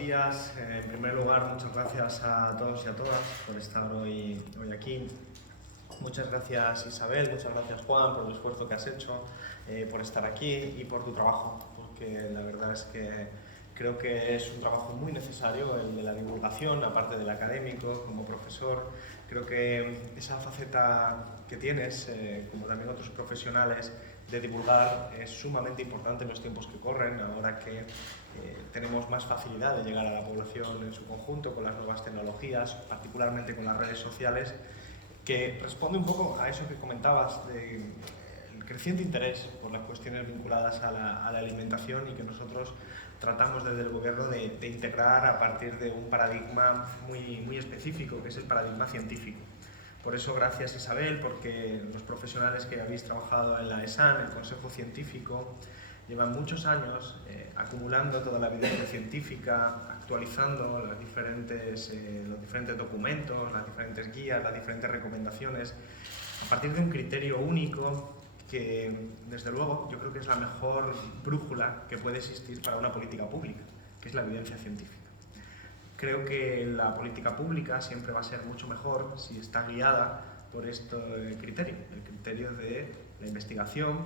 días. En primer lugar, muchas gracias a todos y a todas por estar hoy aquí. Muchas gracias Isabel, muchas gracias Juan por el esfuerzo que has hecho, por estar aquí y por tu trabajo, porque la verdad es que creo que es un trabajo muy necesario el de la divulgación, aparte del académico, como profesor. Creo que esa faceta que tienes, como también otros profesionales, de divulgar es sumamente importante en los tiempos que corren, ahora que tenemos más facilidad de llegar a la población en su conjunto con las nuevas tecnologías, particularmente con las redes sociales, que responde un poco a eso que comentabas, del creciente interés por las cuestiones vinculadas a la alimentación y que nosotros tratamos desde el gobierno de integrar a partir de un paradigma muy específico, que es el paradigma científico. Por eso, gracias Isabel, porque los profesionales que habéis trabajado en la ESAN, el Consejo Científico, llevan muchos años acumulando toda la evidencia científica, actualizando los diferentes documentos, las diferentes guías, las diferentes recomendaciones, a partir de un criterio único que, desde luego, yo creo que es la mejor brújula que puede existir para una política pública, que es la evidencia científica. Creo que la política pública siempre va a ser mucho mejor si está guiada por este criterio, el criterio de la investigación,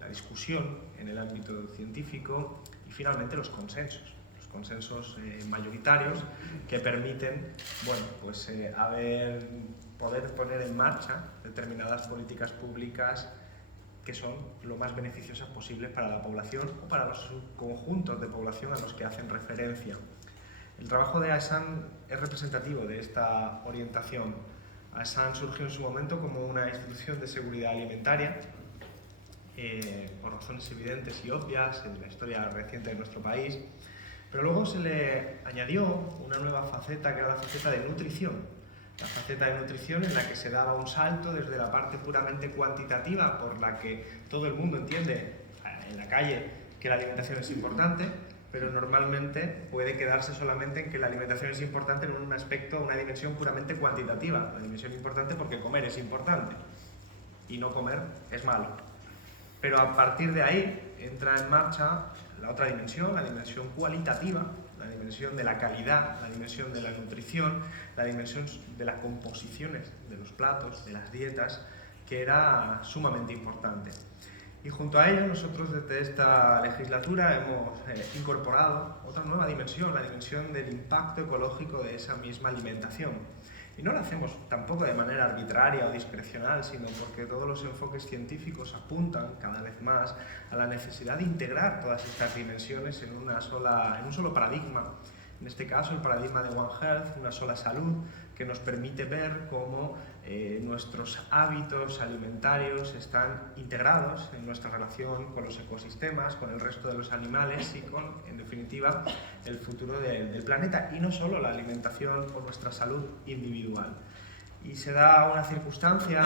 la discusión en el ámbito científico y finalmente los consensos mayoritarios que permiten poder poner en marcha determinadas políticas públicas que son lo más beneficiosas posibles para la población o para los conjuntos de población a los que hacen referencia. El trabajo de AESAN es representativo de esta orientación. AESAN surgió en su momento como una institución de seguridad alimentaria, por razones evidentes y obvias en la historia reciente de nuestro país, pero luego se le añadió una nueva faceta, que era la faceta de nutrición. La faceta de nutrición en la que se daba un salto desde la parte puramente cuantitativa, por la que todo el mundo entiende en la calle que la alimentación es importante, pero normalmente puede quedarse solamente en que la alimentación es importante en un aspecto, una dimensión puramente cuantitativa. La dimensión importante porque comer es importante y no comer es malo. Pero a partir de ahí entra en marcha la otra dimensión, la dimensión cualitativa, la dimensión de la calidad, la dimensión de la nutrición, la dimensión de las composiciones de los platos, de las dietas, que era sumamente importante. Y junto a ello, nosotros desde esta legislatura hemos incorporado otra nueva dimensión, la dimensión del impacto ecológico de esa misma alimentación. Y no lo hacemos tampoco de manera arbitraria o discrecional, sino porque todos los enfoques científicos apuntan cada vez más a la necesidad de integrar todas estas dimensiones en un solo paradigma. En este caso, el paradigma de One Health, una sola salud, que nos permite ver cómo nuestros hábitos alimentarios están integrados en nuestra relación con los ecosistemas, con el resto de los animales y con, en definitiva, el futuro del planeta, y no solo la alimentación o nuestra salud individual. Y se da una circunstancia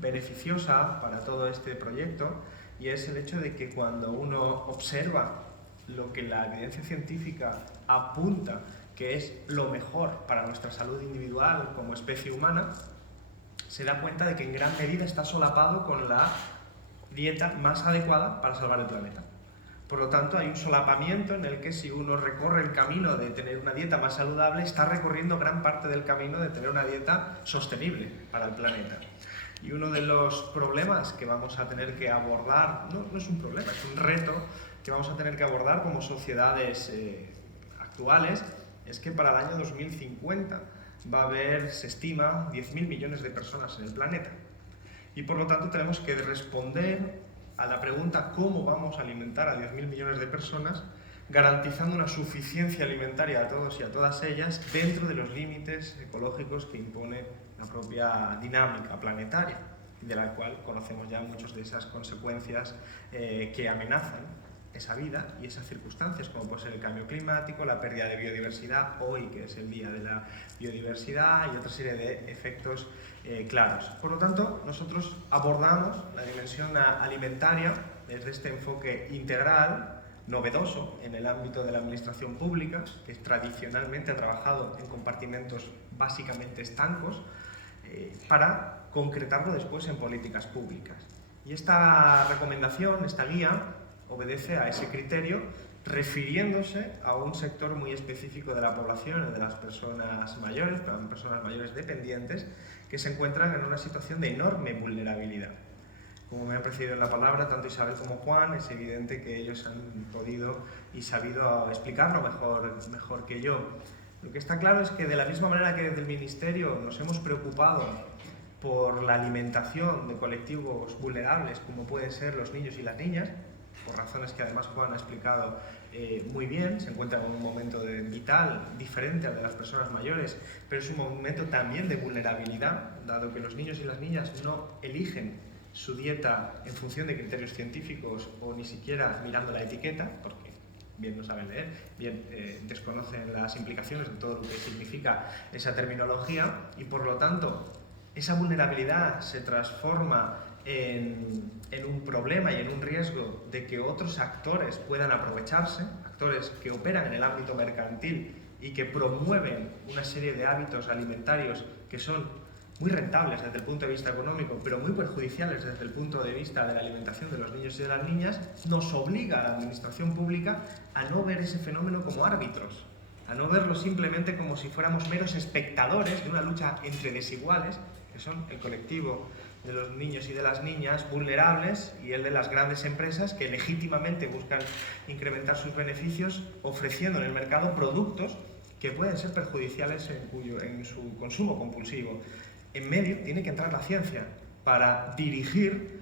beneficiosa para todo este proyecto, y es el hecho de que cuando uno observa lo que la evidencia científica apunta que es lo mejor para nuestra salud individual como especie humana, se da cuenta de que en gran medida está solapado con la dieta más adecuada para salvar el planeta. Por lo tanto, hay un solapamiento en el que si uno recorre el camino de tener una dieta más saludable, está recorriendo gran parte del camino de tener una dieta sostenible para el planeta. Y uno de los problemas que vamos a tener que abordar, no es un problema, es un reto que vamos a tener que abordar como sociedades actuales, es que para el año 2050 va a haber, se estima, 10.000 millones de personas en el planeta. Y por lo tanto tenemos que responder a la pregunta ¿cómo vamos a alimentar a 10.000 millones de personas? Garantizando una suficiencia alimentaria a todos y a todas ellas dentro de los límites ecológicos que impone la propia dinámica planetaria, de la cual conocemos ya muchas de esas consecuencias que amenazan esa vida y esas circunstancias, como puede ser el cambio climático, la pérdida de biodiversidad, hoy que es el Día de la Biodiversidad, y otra serie de efectos claros. Por lo tanto, nosotros abordamos la dimensión alimentaria desde este enfoque integral, novedoso en el ámbito de la administración pública, que tradicionalmente ha trabajado en compartimentos básicamente estancos, para concretarlo después en políticas públicas. Y esta recomendación, esta guía, obedece a ese criterio, refiriéndose a un sector muy específico de la población, el de las personas mayores dependientes, que se encuentran en una situación de enorme vulnerabilidad. Como me han precedido en la palabra, tanto Isabel como Juan, es evidente que ellos han podido y sabido explicarlo mejor que yo. Lo que está claro es que de la misma manera que desde el Ministerio nos hemos preocupado por la alimentación de colectivos vulnerables, como pueden ser los niños y las niñas, por razones que además Juan ha explicado muy bien, se encuentran en un momento vital diferente al de las personas mayores, pero es un momento también de vulnerabilidad, dado que los niños y las niñas no eligen su dieta en función de criterios científicos o ni siquiera mirando la etiqueta, porque bien no saben leer, bien desconocen las implicaciones de todo lo que significa esa terminología, y por lo tanto esa vulnerabilidad se transforma en un problema y en un riesgo de que otros actores puedan aprovecharse, actores que operan en el ámbito mercantil y que promueven una serie de hábitos alimentarios que son muy rentables desde el punto de vista económico, pero muy perjudiciales desde el punto de vista de la alimentación de los niños y de las niñas, nos obliga a la administración pública a no ver ese fenómeno como árbitros, a no verlo simplemente como si fuéramos meros espectadores de una lucha entre desiguales, que son el colectivo de los niños y de las niñas vulnerables y el de las grandes empresas que legítimamente buscan incrementar sus beneficios ofreciendo en el mercado productos que pueden ser perjudiciales en su consumo compulsivo. En medio tiene que entrar la ciencia para dirigir,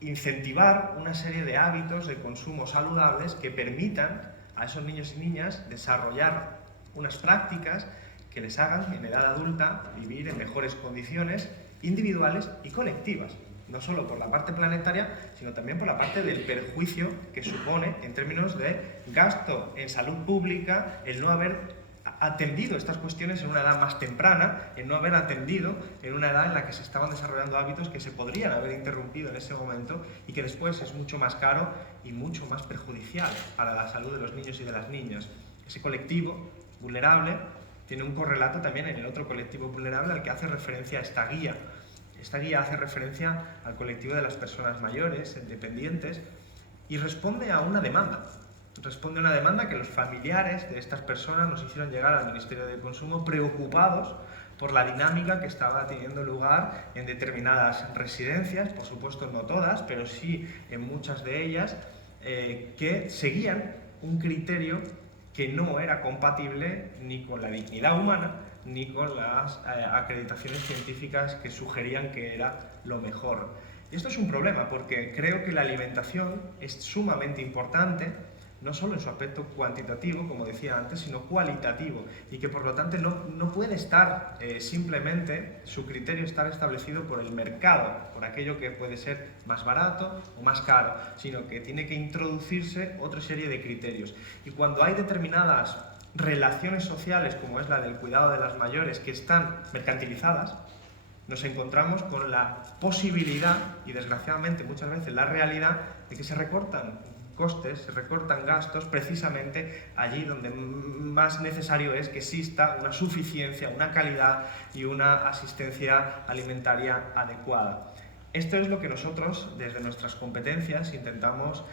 incentivar una serie de hábitos de consumo saludables que permitan a esos niños y niñas desarrollar unas prácticas que les hagan en edad adulta vivir en mejores condiciones individuales y colectivas, no solo por la parte planetaria, sino también por la parte del perjuicio que supone en términos de gasto en salud pública el no haber atendido estas cuestiones en una edad más temprana, el no haber atendido en una edad en la que se estaban desarrollando hábitos que se podrían haber interrumpido en ese momento y que después es mucho más caro y mucho más perjudicial para la salud de los niños y de las niñas. Ese colectivo vulnerable tiene un correlato también en el otro colectivo vulnerable al que hace referencia esta guía. Esta guía hace referencia al colectivo de las personas mayores, dependientes, y responde a una demanda. Responde a una demanda que los familiares de estas personas nos hicieron llegar al Ministerio de Consumo preocupados por la dinámica que estaba teniendo lugar en determinadas residencias, por supuesto no todas, pero sí en muchas de ellas, que seguían un criterio que no era compatible ni con la dignidad humana ni con las acreditaciones científicas que sugerían que era lo mejor. Y esto es un problema porque creo que la alimentación es sumamente importante, no solo en su aspecto cuantitativo, como decía antes, sino cualitativo, y que por lo tanto no puede estar simplemente su criterio estar establecido por el mercado, por aquello que puede ser más barato o más caro, sino que tiene que introducirse otra serie de criterios. Y cuando hay determinadas relaciones sociales, como es la del cuidado de las mayores, que están mercantilizadas, nos encontramos con la posibilidad, y desgraciadamente muchas veces la realidad, de que se recortan costes, se recortan gastos precisamente allí donde más necesario es que exista una suficiencia, una calidad y una asistencia alimentaria adecuada. Esto es lo que nosotros, desde nuestras competencias, intentamos